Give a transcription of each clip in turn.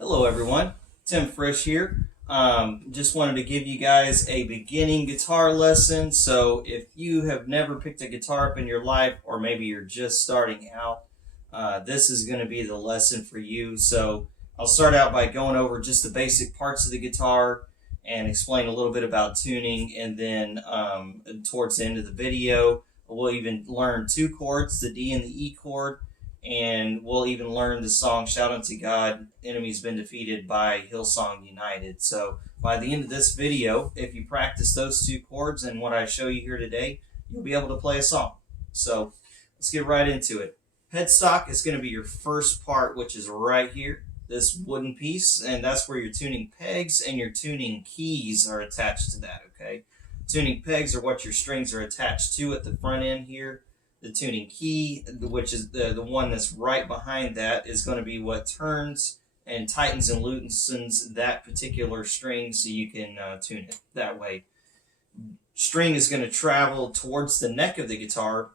Hello everyone, Tim Frisch here. Just wanted to give you guys a beginning guitar lesson. So if you have never picked a guitar up in your life, or maybe you're just starting out, this is going to be the lesson for you. So I'll start out by going over just the basic parts of the guitar and explain a little bit about tuning, and then towards the end of the video, we'll even learn two chords, the D and the E chord, and we'll even learn the song Shout Unto God, Enemy's Been Defeated by Hillsong United. So by the end of this video, if you practice those two chords and what I show you here today, you'll be able to play a song. So let's get right into it. Headstock is going to be your first part, which is right here, this wooden piece, and that's where your tuning pegs and your tuning keys are attached to that, okay? Tuning pegs are what your strings are attached to at the front end here. The tuning key, which is the one that's right behind that, is going to be what turns and tightens and loosens that particular string so you can tune it that way. String is going to travel towards the neck of the guitar,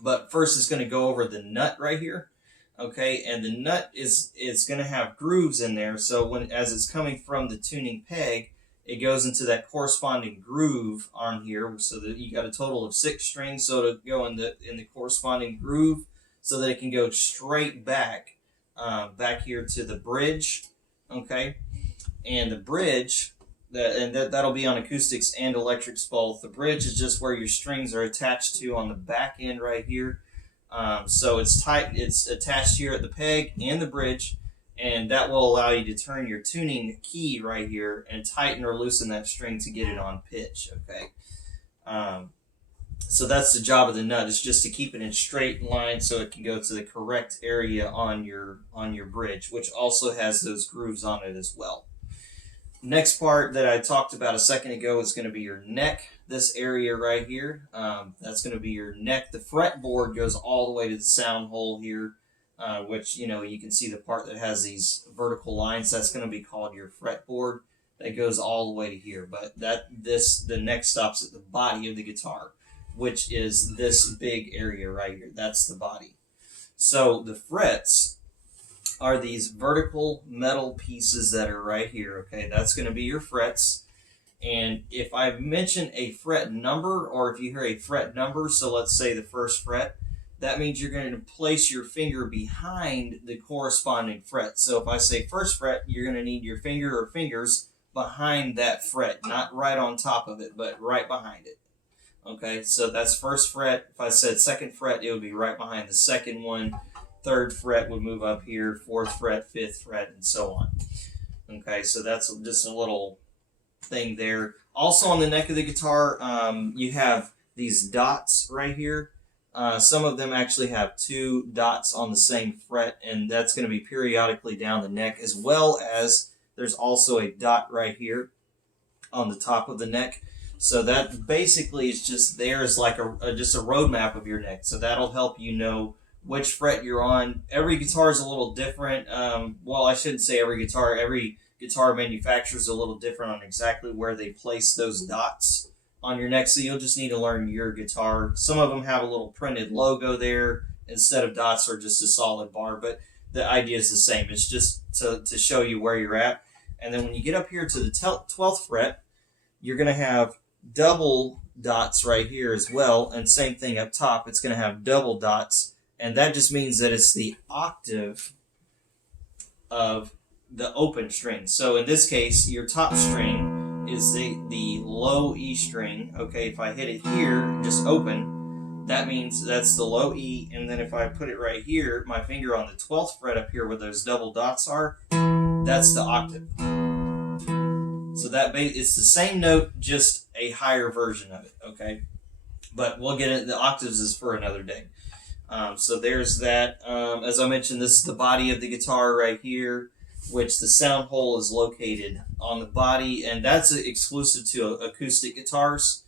but first it's going to go over the nut right here. Okay, and the nut is going to have grooves in there, so as it's coming from the tuning peg, it goes into that corresponding groove on here, so that you got a total of 6 strings, so to go in the corresponding groove, so that it can go straight back here to the bridge, okay? And the bridge, that'll be on acoustics and electrics both. The bridge is just where your strings are attached to on the back end right here. So it's attached here at the peg and the bridge, and that will allow you to turn your tuning key right here and tighten or loosen that string to get it on pitch, okay? So that's the job of the nut, is just to keep it in straight line so it can go to the correct area on your bridge, which also has those grooves on it as well. Next part that I talked about a second ago is going to be your neck, this area right here. That's going to be your neck. The fretboard goes all the way to the sound hole here, which, you can see the part that has these vertical lines. That's going to be called your fretboard. That goes all the way to here. But the neck stops at the body of the guitar, which is this big area right here. That's the body. So the frets are these vertical metal pieces that are right here, okay? That's going to be your frets. And if I mention a fret number, or if you hear a fret number, so let's say the first fret, that means you're going to place your finger behind the corresponding fret. So if I say first fret, you're going to need your finger or fingers behind that fret, not right on top of it, but right behind it. Okay, so that's first fret. If I said second fret, it would be right behind the second one. Third fret would move up here, fourth fret, fifth fret, and so on. Okay, so that's just a little thing there. Also on the neck of the guitar, you have these dots right here. Some of them actually have 2 dots on the same fret, and that's going to be periodically down the neck, as well as there's also a dot right here on the top of the neck. So that basically is just there as like just a road map of your neck. So that'll help you know which fret you're on. Every guitar is a little different. Well, I shouldn't say every guitar. Every guitar manufacturer is a little different on exactly where they place those dots on your neck, so you'll just need to learn your guitar. Some of them have a little printed logo there instead of dots, or just a solid bar, but the idea is the same. It's just to show you where you're at. And then when you get up here to the 12th fret, you're going to have double dots right here as well, and same thing up top. It's going to have double dots, and that just means that it's the octave of the open string. So in this case, your top string is the low E string. Okay, if I hit it here, just open, that means that's the low E. And then if I put it right here, my finger on the 12th fret up here where those double dots are, that's the octave. So it's the same note, just a higher version of it, okay? But we'll get it. The octaves is for another day. So there's that. As I mentioned, this is the body of the guitar right here, which the sound hole is located on the body, and that's exclusive to acoustic guitars.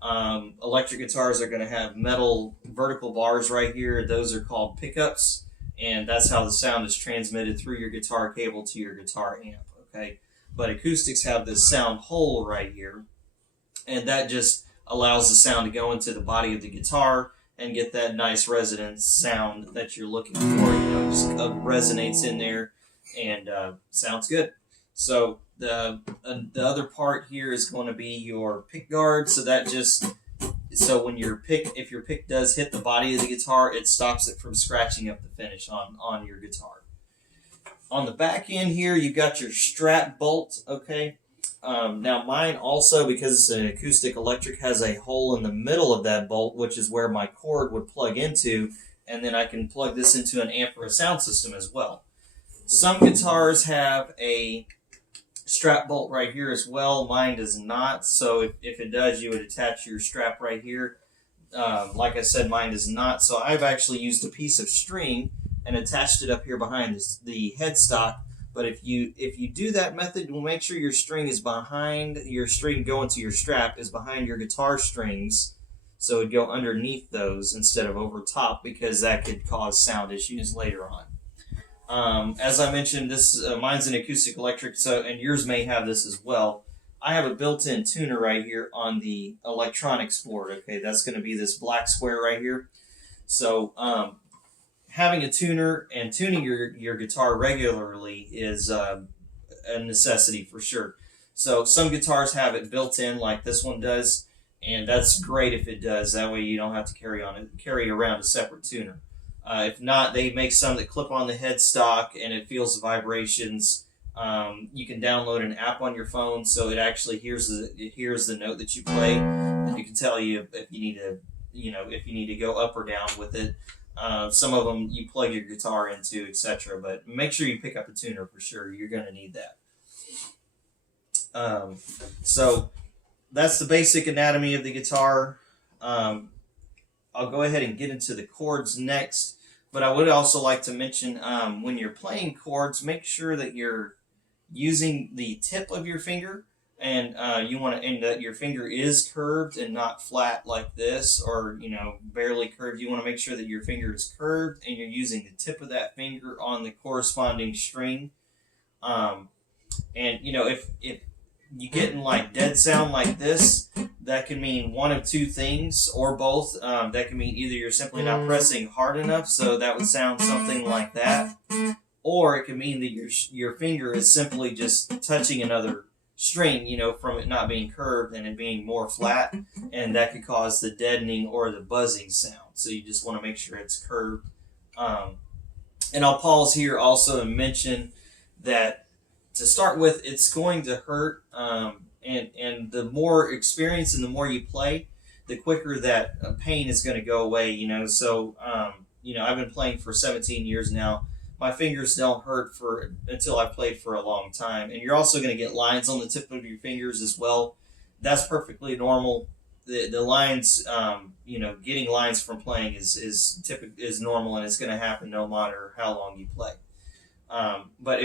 Electric guitars are going to have metal vertical bars right here. Those are called pickups, and that's how the sound is transmitted through your guitar cable to your guitar amp, okay? But acoustics have this sound hole right here, and that just allows the sound to go into the body of the guitar and get that nice resonance sound that you're looking for. Just resonates in there and sounds good. So the other part here is going to be your pick guard. So that just so when if your pick does hit the body of the guitar, it stops it from scratching up the finish on your guitar. On the back end here, you got your strap bolt. Okay. Now mine also, because it's an acoustic electric, has a hole in the middle of that bolt, which is where my cord would plug into, and then I can plug this into an amp or a sound system as well. Some guitars have a strap bolt right here as well. Mine does not. So if it does, you would attach your strap right here. Like I said, mine does not. So I've actually used a piece of string and attached it up here behind the headstock. But if you do that method, we'll make sure your string is behind your string going to your strap is behind your guitar strings. So it'd go underneath those instead of over top, because that could cause sound issues later on. As I mentioned, this mine's an acoustic electric, so and yours may have this as well. I have a built-in tuner right here on the electronics board. Okay, that's going to be this black square right here. So having a tuner and tuning your guitar regularly is a necessity for sure. So some guitars have it built in, like this one does, and that's great if it does. That way you don't have to carry around a separate tuner. If not, they make some that clip on the headstock and it feels the vibrations. You can download an app on your phone, so it actually hears the note that you play, and it can tell you if you need to go up or down with it. Some of them you plug your guitar into, etc. But make sure you pick up a tuner for sure. You're going to need that. So that's the basic anatomy of the guitar. I'll go ahead and get into the chords next. But I would also like to mention, when you're playing chords, make sure that you're using the tip of your finger, and that your finger is curved and not flat like this, or barely curved. You want to make sure that your finger is curved and you're using the tip of that finger on the corresponding string. And if you get in like dead sound like this, that can mean one of two things, or both. That can mean either you're simply not pressing hard enough, so that would sound something like that, or it can mean that your finger is simply just touching another string, from it not being curved and it being more flat, and that could cause the deadening or the buzzing sound. So you just want to make sure it's curved. And I'll pause here also and mention that to start with, it's going to hurt. And the more experience and the more you play, the quicker that pain is going to go away, So, I've been playing for 17 years now. My fingers don't hurt until I've played for a long time. And you're also going to get lines on the tip of your fingers as well. That's perfectly normal. The lines, getting lines from playing is normal, and it's going to happen no matter how long you play. But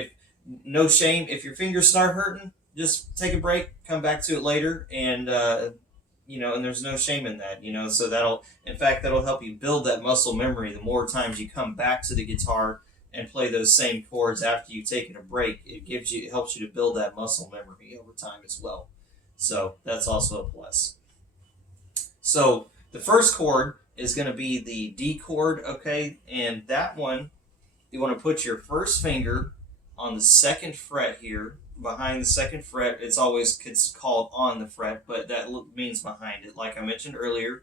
no shame, if your fingers start hurting, just take a break, come back to it later, and and there's no shame in that, So that'll help you build that muscle memory. The more times you come back to the guitar and play those same chords after you've taken a break, it helps you to build that muscle memory over time as well. So that's also a plus. So the first chord is going to be the D chord, okay, and that one you want to put your first finger on the second fret here, behind the second fret. It's called on the fret, but that means behind it. Like I mentioned earlier,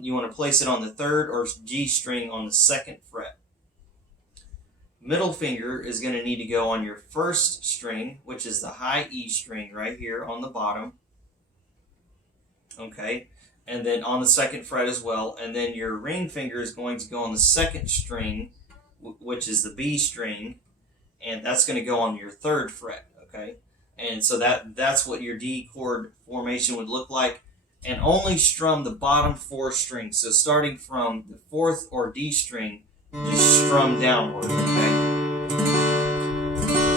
you want to place it on the third or G string on the second fret. Middle finger is going to need to go on your first string, which is the high E string right here on the bottom. Okay, and then on the second fret as well. And then your ring finger is going to go on the second string, which is the B string, and that's going to go on your third fret, okay? And so that's what your D chord formation would look like, and only strum the bottom four strings. So starting from the fourth or D string, just strum downward, okay?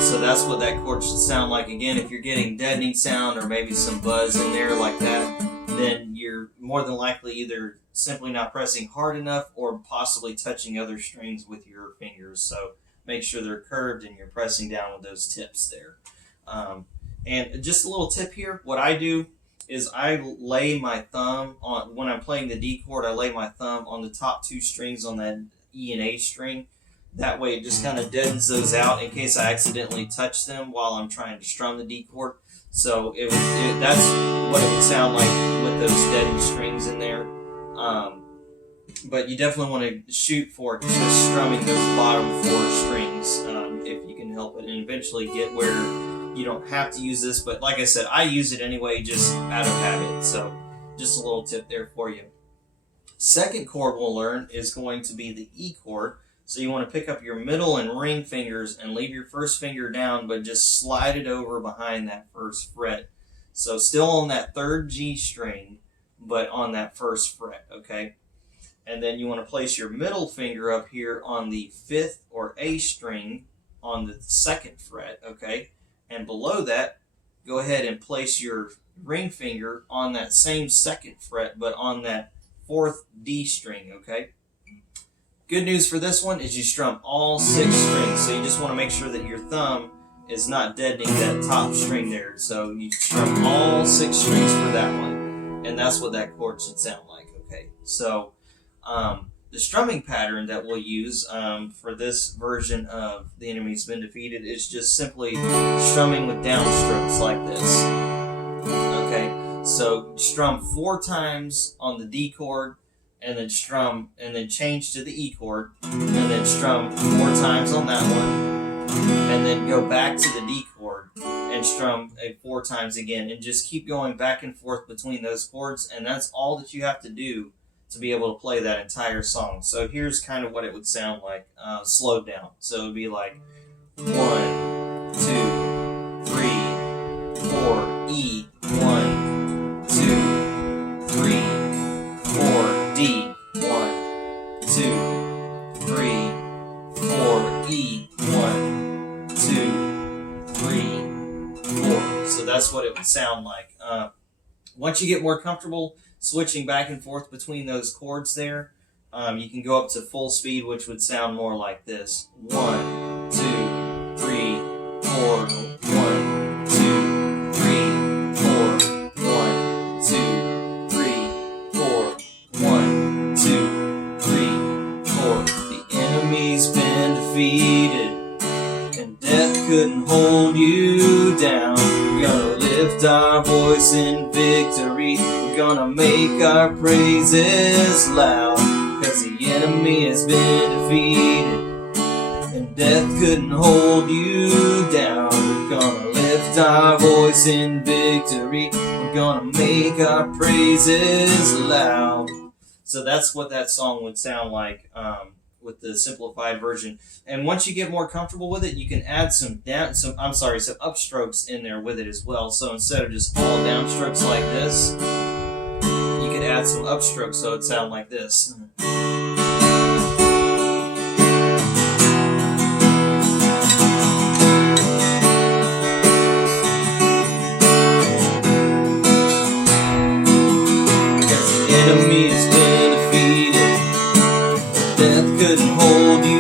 So that's what that chord should sound like. Again, if you're getting deadening sound or maybe some buzz in there like that, then you're more than likely either simply not pressing hard enough or possibly touching other strings with your fingers. So make sure they're curved and you're pressing down with those tips there. And just a little tip here, what I do is I lay my thumb on, when I'm playing the D chord, I lay my thumb on the top two strings on that E and A string. That way it just kind of deadens those out in case I accidentally touch them while I'm trying to strum the D chord. So that's what it would sound like with those deadened strings in there. But you definitely want to shoot for just strumming those bottom 4 strings if you can help it, and eventually get where you don't have to use this. But like I said, I use it anyway just out of habit. So just a little tip there for you. Second chord we'll learn is going to be the E chord. So you want to pick up your middle and ring fingers and leave your first finger down, but just slide it over behind that first fret. So still on that 3rd G string, but on that first fret, okay? And then you want to place your middle finger up here on the 5th or A string on the 2nd fret, okay? And below that, go ahead and place your ring finger on that same 2nd fret, but on that 4th D string, okay? Good news for this one is you strum all 6 strings, so you just want to make sure that your thumb is not deadening that top string there. So you strum all 6 strings for that one, and that's what that chord should sound like, okay? So the strumming pattern that we'll use for this version of The Enemy's Been Defeated is just simply strumming with downstrokes like this. Okay, so strum 4 times on the D chord, and then strum, and then change to the E chord, and then strum 4 times on that one, and then go back to the D chord and strum 4 times again, and just keep going back and forth between those chords, and that's all that you have to do to be able to play that entire song. So here's kind of what it would sound like slowed down. So it would be like 1, 2, 3, 4, E, 1, 2, 3, 4, D, 1, 2, 3, 4, E, 1, 2, 3, 4. So that's what it would sound like. Once you get more comfortable switching back and forth between those chords there, you can go up to full speed, which would sound more like this. 1, 2, 3, 4. 1, 2, 3, 4. 1, 2, 3, 4. 1, 2, 3, 4. The enemy's been defeated, and death couldn't hold you down. We're gonna lift our voice in victory. We're gonna make our praises loud, 'cause the enemy has been defeated, and death couldn't hold you down. We're gonna lift our voice in victory. We're gonna make our praises loud. So that's what that song would sound like with the simplified version. And once you get more comfortable with it, you can add some upstrokes in there with it as well. So instead of just all downstrokes like this, you can add some upstrokes so it'd sound like this. Because the enemy has been defeated, death couldn't hold you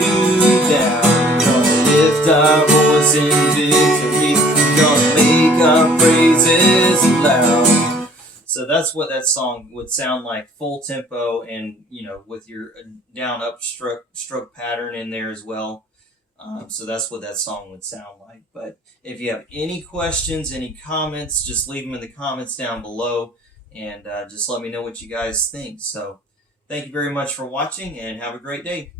down. We're gonna lift our voice in victory. We're gonna make our praises loud. So that's what that song would sound like, full tempo, and with your down up stroke pattern in there as well. So that's what that song would sound like. But if you have any questions, any comments, just leave them in the comments down below, and just let me know what you guys think. So thank you very much for watching, and have a great day.